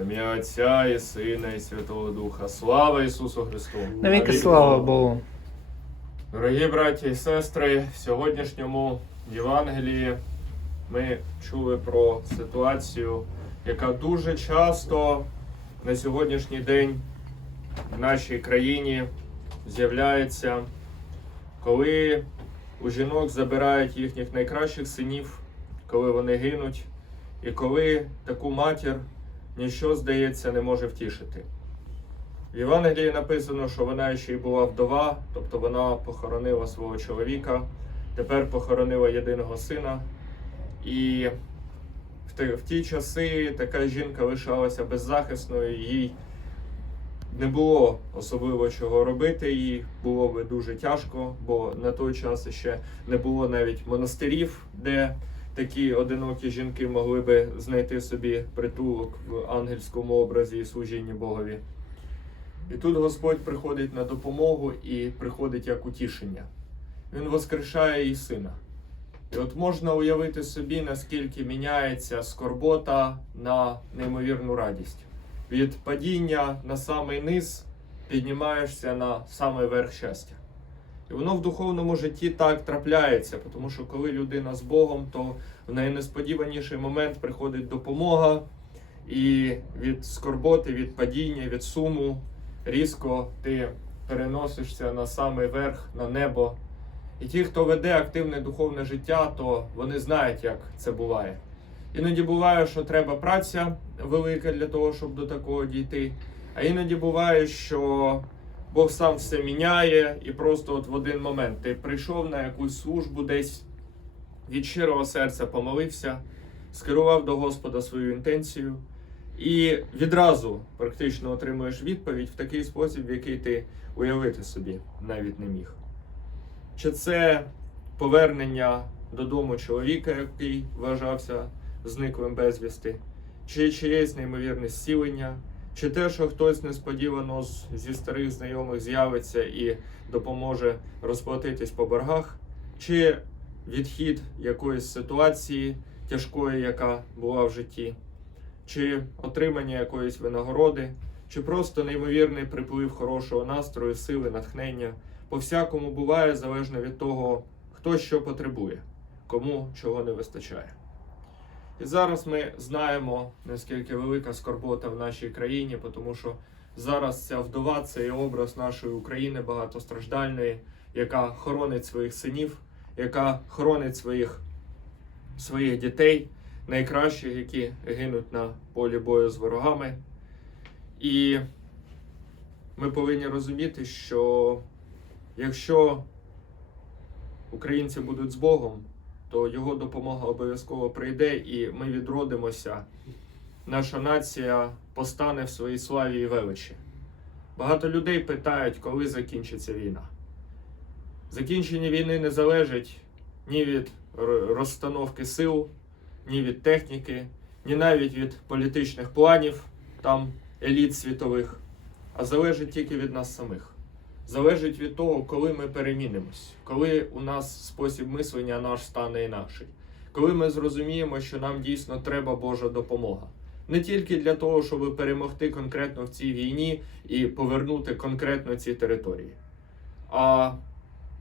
В ім'я Отця і Сина, і Святого Духа. Слава Ісусу Христу! Навіки Навіки слава Богу. Дорогі браті і сестри, в сьогоднішньому Євангелії ми чули про ситуацію, яка дуже часто на сьогоднішній день в нашій країні з'являється, коли у жінок забирають їхніх найкращих синів, коли вони гинуть, і коли таку матір ніщо, здається, не може втішити. В Євангелії написано, що вона ще й була вдова, тобто вона похоронила свого чоловіка, тепер похоронила єдиного сина. І в ті, часи така жінка лишалася беззахисною, їй не було особливо чого робити, їй було би дуже тяжко, бо на той час ще не було навіть монастирів, де такі одинокі жінки могли би знайти собі притулок в ангельському образі і служінні Богові. І тут Господь приходить на допомогу і приходить як утішення. Він воскрешає її сина. І от можна уявити собі, наскільки міняється скорбота на неймовірну радість. Від падіння на самий низ піднімаєшся на самий верх щастя. І воно в духовному житті так трапляється, тому що коли людина з Богом, то в найнесподіваніший момент приходить допомога, і від скорботи, від падіння, від суму різко ти переносишся на самий верх, на небо. І ті, хто веде активне духовне життя, то вони знають, як це буває. Іноді буває, що треба праця велика для того, щоб до такого дійти. А іноді буває, що Бог сам все міняє, і просто от в один момент ти прийшов на якусь службу десь від щирого серця помолився, скерував до Господа свою інтенцію, і відразу практично отримуєш відповідь в такий спосіб, в який ти уявити собі навіть не міг. Чи це повернення додому чоловіка, який вважався зниклим безвісти, чи чиєсь неймовірне зцілення, чи те, що хтось несподівано зі старих знайомих з'явиться і допоможе розплатитись по боргах, чи відхід якоїсь ситуації тяжкої, яка була в житті, чи отримання якоїсь винагороди, чи просто неймовірний приплив хорошого настрою, сили, натхнення. По всякому буває залежно від того, хто що потребує, кому чого не вистачає. І зараз ми знаємо, наскільки велика скорбота в нашій країні, тому що зараз ця вдова це є образ нашої України багатостраждальної, яка хоронить своїх синів, яка хоронить своїх, своїх дітей, найкращих, які гинуть на полі бою з ворогами. І ми повинні розуміти, що якщо українці будуть з Богом, то його допомога обов'язково прийде, і ми відродимося. Наша нація постане в своїй славі і величі. Багато людей питають, коли закінчиться війна. Закінчення війни не залежить ні від розстановки сил, ні від техніки, ні навіть від політичних планів там еліт світових, а залежить тільки від нас самих. Залежить від того, коли ми перемінимось, коли у нас спосіб мислення наш стане інакший, коли ми зрозуміємо, що нам дійсно треба Божа допомога. Не тільки для того, щоб перемогти конкретно в цій війні і повернути конкретно ці території, а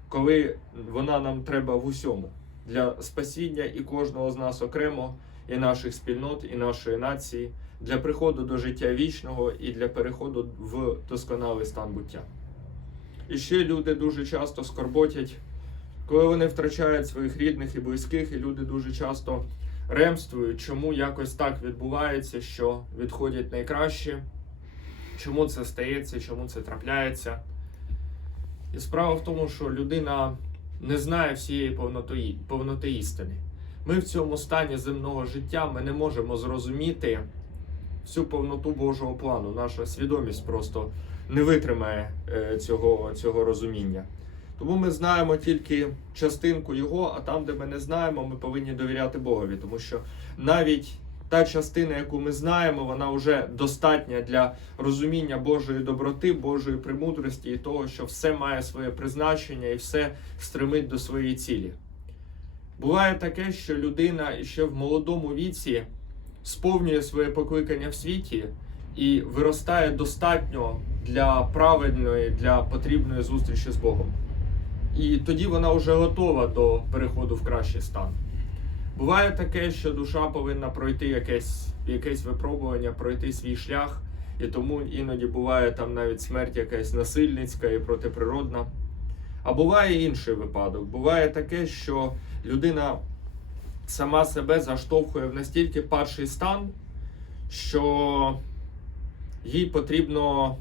коли вона нам треба в усьому для спасіння і кожного з нас окремо, і наших спільнот, і нашої нації, для приходу до життя вічного і для переходу в досконалий стан буття. І ще люди дуже часто скорботять, коли вони втрачають своїх рідних і близьких, і люди дуже часто ремствують, чому якось так відбувається, що відходять найкраще, чому це стається, чому це трапляється. І справа в тому, що людина не знає всієї повноти, повноти істини. Ми в цьому стані земного життя ми не можемо зрозуміти всю повноту Божого плану. Наша свідомість просто не витримає е, цього, цього розуміння. Тому ми знаємо тільки частинку його, а там, де ми не знаємо, ми повинні довіряти Богові, тому що навіть та частина, яку ми знаємо, вона вже достатня для розуміння Божої доброти, Божої премудрості і того, що все має своє призначення і все стремить до своєї цілі. Буває таке, що людина ще в молодому віці сповнює своє покликання в світі і виростає достатньо для правильної, для потрібної зустрічі з Богом. І тоді вона вже готова до переходу в кращий стан. Буває таке, що душа повинна пройти якесь, якесь випробування, пройти свій шлях, і тому іноді буває там навіть смерть якась насильницька і протиприродна. А буває інший випадок. Буває таке, що людина сама себе заштовхує в настільки падший стан, що їй потрібно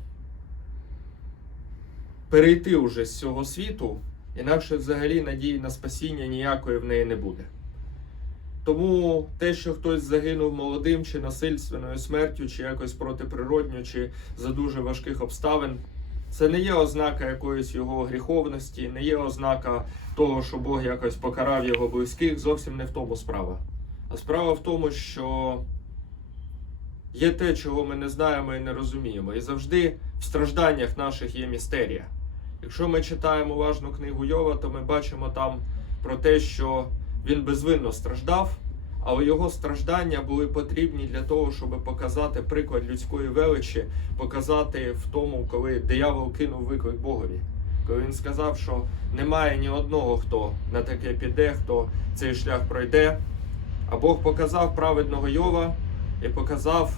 перейти уже з цього світу, інакше взагалі надії на спасіння ніякої в неї не буде. Тому те, що хтось загинув молодим чи насильственною смертю, чи якось протиприродньо, чи за дуже важких обставин, це не є ознака якоїсь його гріховності, не є ознака того, що Бог якось покарав його близьких. Зовсім не в тому справа. А справа в тому, що є те, чого ми не знаємо і не розуміємо. І завжди в стражданнях наших є містерія. Якщо ми читаємо уважну книгу Йова, то ми бачимо там про те, що він безвинно страждав, але його страждання були потрібні для того, щоб показати приклад людської величі, показати в тому, коли диявол кинув виклик Богові. Коли він сказав, що немає ні одного, хто на таке піде, хто цей шлях пройде. А Бог показав праведного Йова і показав,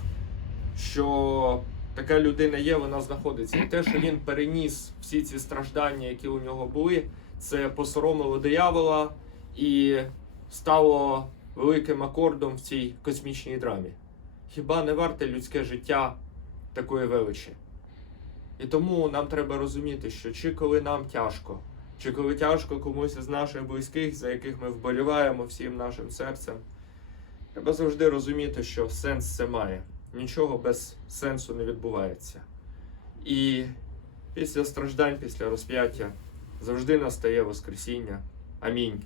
що така людина є, вона знаходиться. І те, що він переніс всі ці страждання, які у нього були, це посоромило диявола і стало великим акордом в цій космічній драмі. Хіба не варте людське життя такої величі? І тому нам треба розуміти, що чи коли нам тяжко, чи коли тяжко комусь із наших близьких, за яких ми вболіваємо всім нашим серцем, треба завжди розуміти, що сенс це має. Нічого без сенсу не відбувається. І після страждань, після розп'яття завжди настає Воскресіння. Амінь.